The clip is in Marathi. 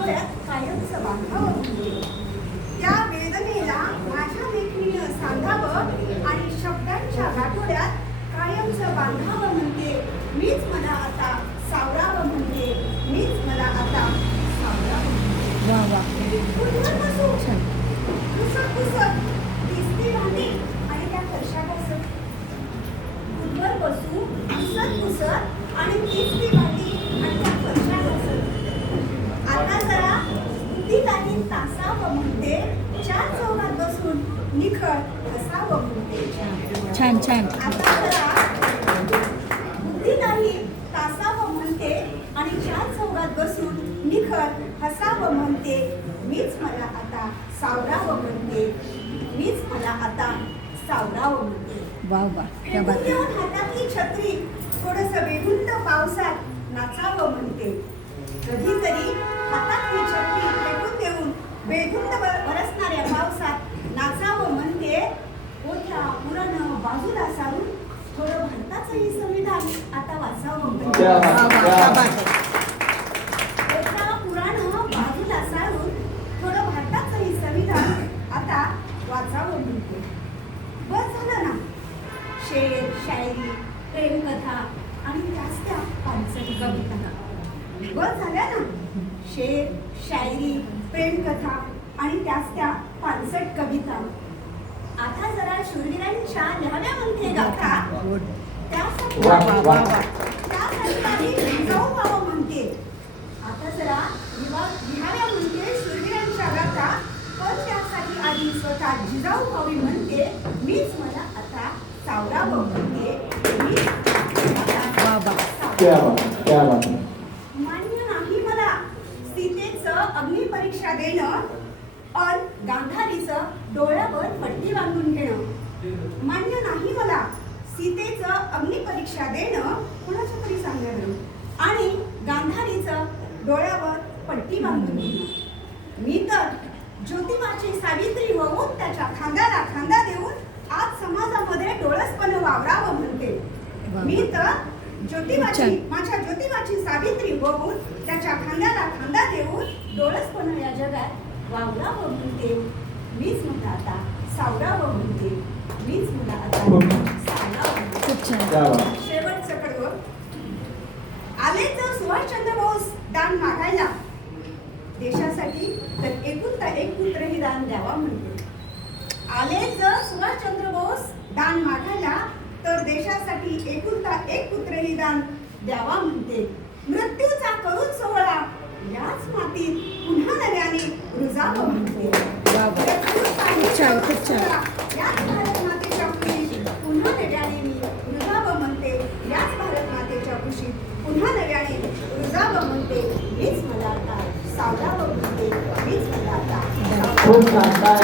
गाठोड्यात कायमचं बांधावं म्हणते. त्या वेदनेला माझ्या लेखणीनं सांगावं आणि शब्दांच्या गाठोड्यात कायमचं बांधावं म्हणते. मीच मला आता सावरावं म्हणते. मीच मला आता सावरावं म्हणते. वा वा. पुसत पुसत दिसती भांडी आणि त्या फरशा घासत. कुठवर बसू पुसत पुसत आणि दिसती भांडी आणि त्या फरशा घासत. आता जरा बुद्धी काही तासावं म्हणते. चार चौघात बसून निखळ हसावं म्हणते. छान छान. आता जरा बुद्धी काही तासावं म्हणते आणि चार चौघात बसून निखळ हसावं म्हणते. मीच मला आता सावरावं म्हणते. मीच मला आता सावरावं म्हणते. वा वा. क्या बात फेकून आहे. देऊन हातातली छत्री थोडंसं बेधुंद पावसात नाचावं म्हणते. कधीतरी हातातली छत्री फेकून देऊन बेधुंद बरसणाऱ्या पावसात नाचावं म्हणते. मोठ्या पुरानं बाजूला सारून थोडं भारताचंही संविधान आता वाचावं म्हणते. वा वा. क्या बात आहे. मोठ्या पुरानं बाजूला सारून थोडं भारताचंही संविधान आता वाचावं म्हणते. बस झालं ना. शेर, शायरी, प्रेमकथा आणि त्याच त्या पानसट कविता. बस झाल्या ना. शेर, शायरी, प्रेमकथा आणि त्याच त्या पानसट कविता. आता जरा शूरवीरांच्या लिहाव्या म्हणते गाथा. त्यासाठी वा वा वा वा. त्यासाठी आधी जाऊ व्हावं म्हणते. आता जरा लिहाव्या म्हणते शूरवीरांच्या गाथा. पण त्यासाठी आधी स्वतः जिजाऊ व्हावी म्हणते. मीच मला आता सावरावं म्हणते. मीच आता वा वा. क्या बात, क्या बात. मान्य नाही मला सीतेचं अग्निपरीक्षा देणं पण गांधारीचं डोळ्यावर पट्टी बांधून घेणं. मान्य नाही मला सीतेचं अग्निपरीक्षा देणं कोणाच्या तरी सांगणं आणि गांधारीचं डोळ्यावर पट्टी बांधून घेणं. मी तर ज्योतिबाची सावित्री होऊन त्याच्या खांद्याला खांदा देऊन आज समाजामध्ये डोळसपणे वावरावं म्हणते. मी तर माझ्या ज्योतिबाची सावित्री होऊन त्याच्या खांद्याला खांदा देऊन डोळसपणे या जगात वावरावं म्हणते. मीच मला आता सावरावं म्हणते. मीच मला आता सावरावं म्हणते. खूप छान. क्या बात. शेवटचं कडवं. आलेच सुभाषचंद्र बोस दान मागायला देशासाठी तर एकुलता एक पुत्रही दान द्यावा म्हणते. आलेच सुभाषचंद्र बोस दान मागायला तर देशासाठी एकुलता एक पुत्रही दान द्यावा म्हणते. मृत्यूचा करून सोहळा याच मातीत पुन्हा नव्याने रुजावं म्हणते. वा वा. खूप छान खूप छान. याच भारत मातेच्या कुशीत पुन्हा नव्याने मी रुजावं म्हणते. याच भारत मातेच्या कुशीत पुन्हा नव्याने रुजावं म्हणते. मीच मला आता सावरावं म्हणते. मीच मला आता खूप छान.